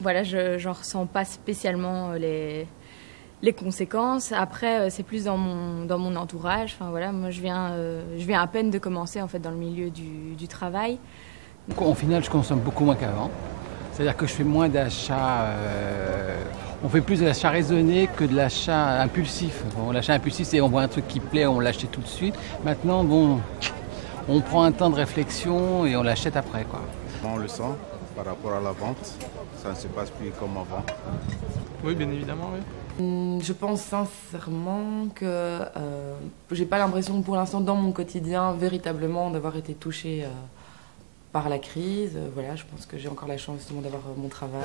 Voilà, je n'en ressens pas spécialement les conséquences. Après, c'est plus dans mon entourage. Enfin, voilà, moi, je viens à peine de commencer en fait, dans le milieu du travail. Donc, au final, je consomme beaucoup moins qu'avant. C'est-à-dire que je fais moins d'achats. On fait plus de l'achat raisonné que de l'achat impulsif. Bon, l'achat impulsif, c'est on voit un truc qui plaît, on l'achète tout de suite. Maintenant, bon, on prend un temps de réflexion et on l'achète après, quoi. On le sent par rapport à la vente. Ça ne se passe plus comme avant. Oui, bien évidemment, oui. Je pense sincèrement que j'ai pas l'impression pour l'instant dans mon quotidien véritablement d'avoir été touchée par la crise. Voilà, je pense que j'ai encore la chance justement d'avoir mon travail.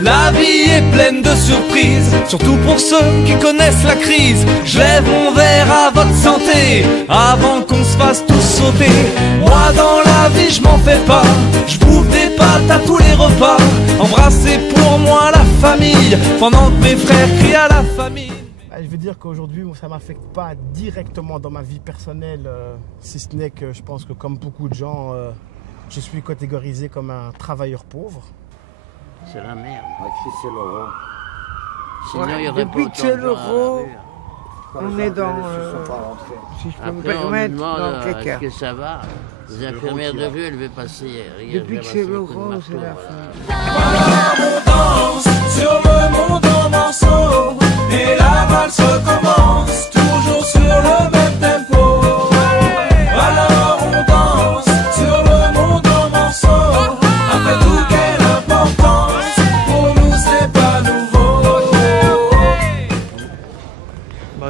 La vie est pleine de surprises, surtout pour ceux qui connaissent la crise. Je lève mon verre à votre santé, avant qu'on se fasse tous sauter. Moi dans la vie je m'en fais pas, je bouffe des pâtes à tous les repas. Embrasser pour moi la famille, pendant que mes frères crient à la famille. Je veux dire qu'aujourd'hui, ça ne m'affecte pas directement dans ma vie personnelle, si ce n'est que je pense que comme beaucoup de gens, je suis catégorisé comme un travailleur pauvre. C'est la merde. C'est l'euro. Sinon, il y aurait depuis que c'est l'euro, on est dans... si je peux Après, me permettre, on dans demande le caca. est-ce que ça va. Les infirmières de vue, elles veulent passer. Depuis que c'est l'euro, c'est la fin. On danse sur le monde en morceaux, et la valse recommence, toujours sur le même tempo. Alors on danse sur le monde en morceaux. Après tout, quelle importance, pour nous c'est pas nouveau.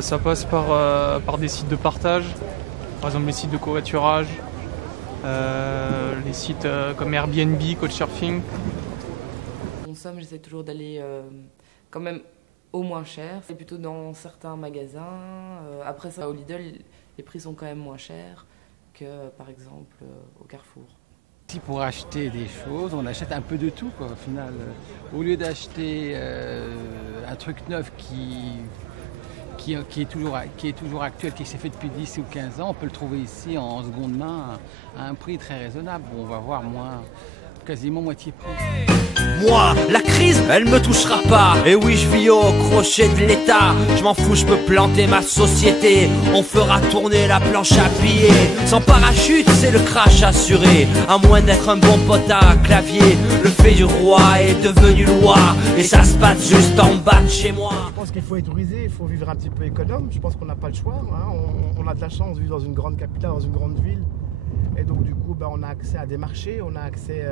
Ça passe par des sites de partage, par exemple les sites de covoiturage, les sites comme Airbnb, Couchsurfing. En somme, j'essaie toujours d'aller quand même au moins cher. C'est plutôt dans certains magasins. Après ça, au Lidl, les prix sont quand même moins chers que par exemple au Carrefour. Si pour acheter des choses, on achète un peu de tout, quoi, au final. Au lieu d'acheter un truc neuf qui est toujours actuel, qui s'est fait depuis 10 ou 15 ans, on peut le trouver ici en seconde main à un prix très raisonnable. On va voir quasiment moitié prix. Moi, la crise, elle me touchera pas. Et oui, je vis au crochet de l'État. Je m'en fous, je peux planter ma société. On fera tourner la planche à billets. Sans parachute, c'est le crash assuré. À moins d'être un bon pote à clavier. Le fait du roi est devenu loi. Et ça se passe juste en bas de chez moi. Je pense qu'il faut être rusé, il faut vivre un petit peu économe. Je pense qu'on n'a pas le choix. Hein. On a de la chance de vivre dans une grande capitale, dans une grande ville. Et donc du coup, on a accès à des marchés, on a accès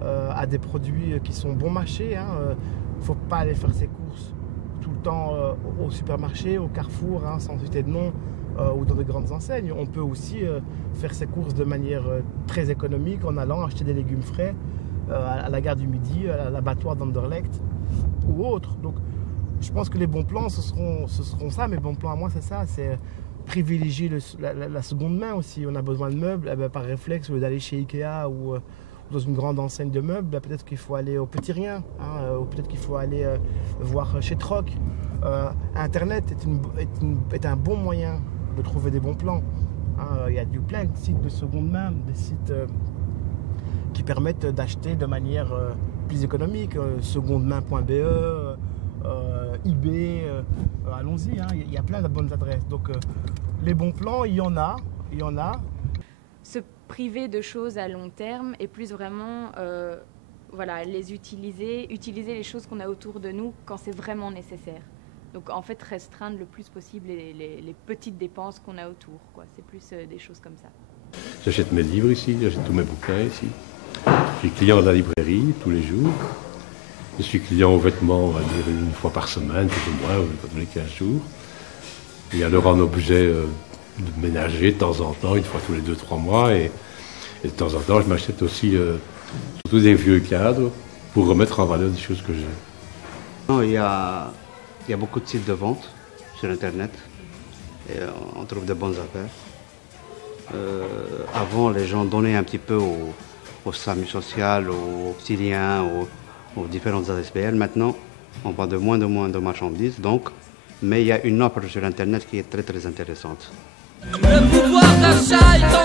à des produits qui sont bon marché. Il ne faut pas aller faire ses courses tout le temps au supermarché, au Carrefour, sans citer de nom, ou dans de grandes enseignes. On peut aussi faire ses courses de manière très économique en allant acheter des légumes frais à la gare du Midi, à l'abattoir d'Anderlecht ou autre. Donc je pense que les bons plans, ce seront ça. Mes bons plans à moi, c'est ça. C'est privilégier la seconde main aussi. On a besoin de meubles, par réflexe, au lieu d'aller chez Ikea ou dans une grande enseigne de meubles, peut-être qu'il faut aller au Petit Rien, ou peut-être qu'il faut aller voir chez Troc. Internet est un bon moyen de trouver des bons plans. Il y a plein de sites de seconde main, des sites qui permettent d'acheter de manière plus économique, secondemain.be, eBay, allons-y, il y a plein de bonnes adresses. Donc les bons plans, il y en a. Se priver de choses à long terme et plus vraiment les utiliser les choses qu'on a autour de nous quand c'est vraiment nécessaire. Donc en fait restreindre le plus possible les petites dépenses qu'on a autour, quoi. C'est plus des choses comme ça. J'achète mes livres ici, j'achète tous mes bouquins ici. Je suis client de la librairie tous les jours. Je suis client aux vêtements, on va dire, une fois par semaine, plus ou moins, tous les 15 jours. Et alors en objet de ménager de temps en temps, une fois tous les 2-3 mois. Et de temps en temps, je m'achète aussi surtout des vieux cadres pour remettre en valeur des choses que j'ai. Il y a beaucoup de sites de vente sur Internet. Et on trouve de bonnes affaires. Avant, les gens donnaient un petit peu au SAMU social, aux Syriens, aux différentes ASBL. Maintenant, on vend de moins en moins de marchandises, donc mais il y a une offre sur Internet qui est très très intéressante. Le pouvoir d'achat est